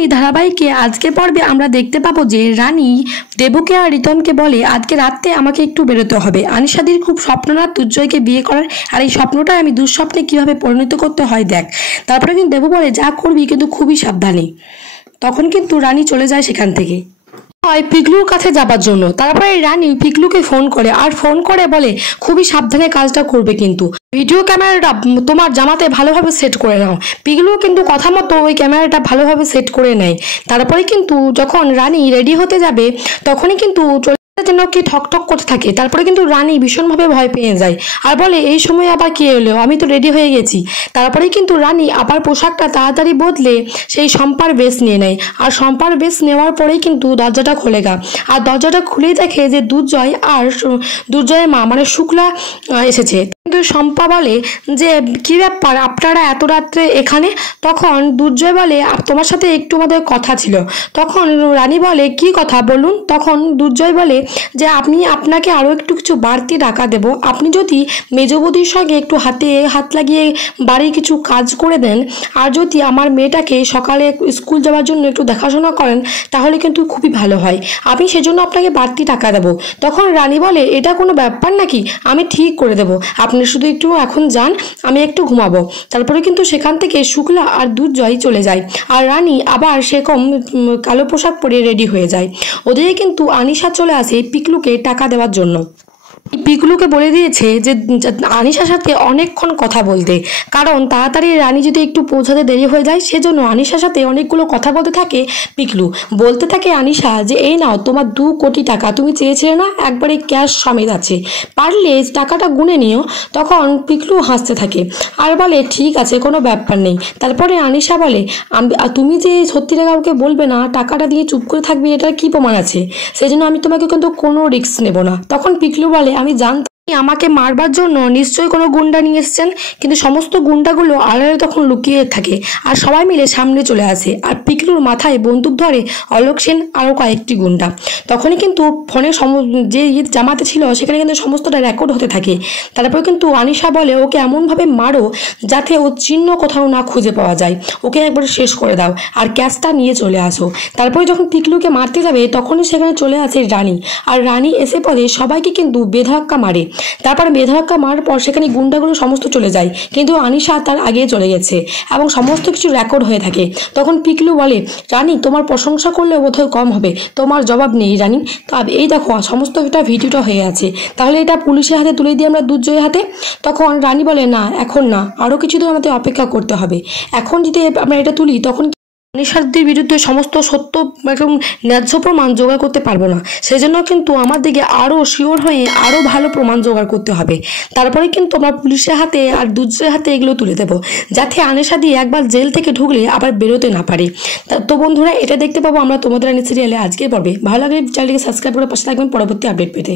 রানী ধারাবাহিকে আজকের পর্বে আমরা দেখতে পাবো যে রানী দেবকে আর রিতমকে বলে আজকে রাতে আমাকে একটু বেরোতে হবে। আনিশাদির খুব স্বপ্ন না দুর্জয়কে বিয়ে করার, আর এই স্বপ্নটা আমি দুঃস্বপ্নে কিভাবে পরিণত করতে হয় দেখ। তারপরে কিন্তু দেব বলে যা করবি কিন্তু খুবই সাবধানে। তখন কিন্তু রানী চলে যায় সেখান থেকে হয় পিকলুর কাছে যাবার জন্য। তারপরে রানী পিকলুকে ফোন করে আর ফোন করে বলে খুবই সাবধানে কাজটা করবে, কিন্তু ভিডিও ক্যামেরাটা তোমার জামাতে ভালোভাবে সেট করে নাও। পিকলু কিন্তু কথা মতো ওই ক্যামেরাটা ভালোভাবে সেট করে নেয়। তারপরে কিন্তু যখন রানী রেডি হতে যাবে তখনই কিন্তু যেন কি ঠকঠক করতে থাকে। তারপরে কিন্তু রানী ভীষণভাবে ভয় পেয়ে যায় আর বলে এই সময় আবার কি এলো, আমি তো রেডি হয়ে গেছি। তারপরে কিন্তু রানী আবার পোশাকটা তাড়াতাড়ি বদলে সেই শম্পার বেশ নিয়ে নেয়, আর শম্পার বেশ নেওয়ার পরেই কিন্তু দরজাটা খোলে গা। আর দরজাটা খুলেই দেখে যে দুর্জয় আর দুর্জয়ের মা মানে শুক্লা এসেছে। কিন্তু শম্পা বলে যে কি ব্যাপার আপনারা এত রাত্রে এখানে। তখন দুর্জয় বলে তোমার সাথে একটু আমাদের কথা ছিল। তখন রানী বলে কি কথা বলুন। তখন দুর্জয় বলে যে আপনাকে আরও একটু কিছু বাড়তি টাকা দেব, আপনি যদি মেজবৌদির সঙ্গে একটু হাতে হাত লাগিয়ে বাড়ির কিছু কাজ করে দেন, আর যদি আমার মেয়েটাকে সকালে স্কুল যাওয়ার জন্য একটু দেখাশোনা করেন তাহলে কিন্তু খুবই ভালো হয়, আমি সেজন্য আপনাকে বাড়তি টাকা দেবো। তখন রানী বলে এটা কোনো ব্যাপার নাকি, আমি ঠিক করে দেবো, আপনি শুধু একটু এখন যান, আমি একটু ঘুমাবো। তারপরে কিন্তু সেখান থেকে শুক্লা আর দুর্জয় চলে যায়, আর রানী আবার সেরকম কালো পোশাক পরে রেডি হয়ে যায়। ওদিকে কিন্তু আনিশা চলে আসে পিকলুকে টাকা দেওয়ার জন্য। পিকলুকে বলে দিয়েছে যে আনিশার সাথে অনেকক্ষণ কথা বলতে, কারণ তাড়াতাড়ি রানী যদি একটু পৌঁছাতে দেরি হয়ে যায় সেজন্য আনিশার সাথে অনেকগুলো কথা বলতে থাকে পিকলু। বলতে থাকে আনিশা যে এই নাও তোমার 2 কোটি টাকা, তুমি চেয়েছিলে না, একবারে ক্যাশ সমেত আছে, পারলে টাকাটা গুনে নিও। তখন পিকলু হাসতে থাকে আর বলে ঠিক আছে কোনো ব্যাপার নেই। তারপরে আনিশা বলে তুমি যে সত্যিটা কাউকে বলবে না, টাকাটা দিয়ে চুপ করে থাকবে, এটার কি প্রমাণ আছে, সেজন্য আমি তোমাকে কিন্তু কোনো রিস্ক নেব না। তখন পিকলু বলে আমি জানতাম আমাকে মারবার জন্য নিশ্চয়ই কোনো গুন্ডা নিয়ে এসছেন, কিন্তু সমস্ত গুন্ডাগুলো আড়ালে তখন লুকিয়ে থাকে আর সবাই মিলে সামনে চলে আসে, আর পিকলুর মাথায় বন্দুক ধরে অলোক সেন আরও কয়েকটি গুন্ডা। তখনই কিন্তু ফোনে যে জামাতে ছিল সেখানে কিন্তু সমস্তটা রেকর্ড হতে থাকে। তারপর কিন্তু আনিশা বলে ওকে এমনভাবে মারো যাতে ও চিহ্ন কোথাও না খুঁজে পাওয়া যায়, ওকে একবার শেষ করে দাও আর ক্যাশটা নিয়ে চলে আসো। তারপরে যখন পিকলুকে মারতে যাবে তখনই সেখানে চলে আসে রানী, আর রানী এসে পরে সবাইকে কিন্তু বেধাক্কা মারে। তারপরে বেধাক্কা মারার পর সেখানে গুন্ডাগুলো সমস্ত চলে যায়, কিন্তু আনিশা তার আগে চলে গেছে এবং সমস্ত কিছু রেকর্ড হয়ে থাকে। তখন পিকলু বলে রানী তোমার প্রশংসা করলে বোধহয় কম হবে, তোমার জবাব নেই রানী। তবে এই দেখো সমস্ত এটা ভিডিওটা হয়ে আছে, তাহলে এটা পুলিশের হাতে তুলে দিই আমরা দুর্জয়ের হাতে। তখন রানী বলে না এখন না, আরও কিছুদিন আমাদের অপেক্ষা করতে হবে, এখন যদি আমরা এটা তুলি তখন আনিশাদির বিরুদ্ধে সমস্ত সত্য একদম ন্যায্য প্রমাণ জোগাড় করতে পারবো না, সেজন্য কিন্তু আমার দিকে আরও শিওর হয়ে আরও ভালো প্রমাণ জোগাড় করতে হবে। তারপরে কিন্তু আমরা পুলিশের হাতে আর দুর্জয়ের হাতে এগুলো তুলে দেবো, যাতে আনিশাদি একবার জেল থেকে ঢুকলে আবার বেরোতে না পারে। তো বন্ধুরা এটা দেখতে পাবো আমরা তোমাদের রানী সিরিয়ালে আজকের পর্বে। ভালো লাগলে চ্যানেলটিকে সাবস্ক্রাইব করে পাশে থাকবেন পরবর্তী আপডেট পেতে।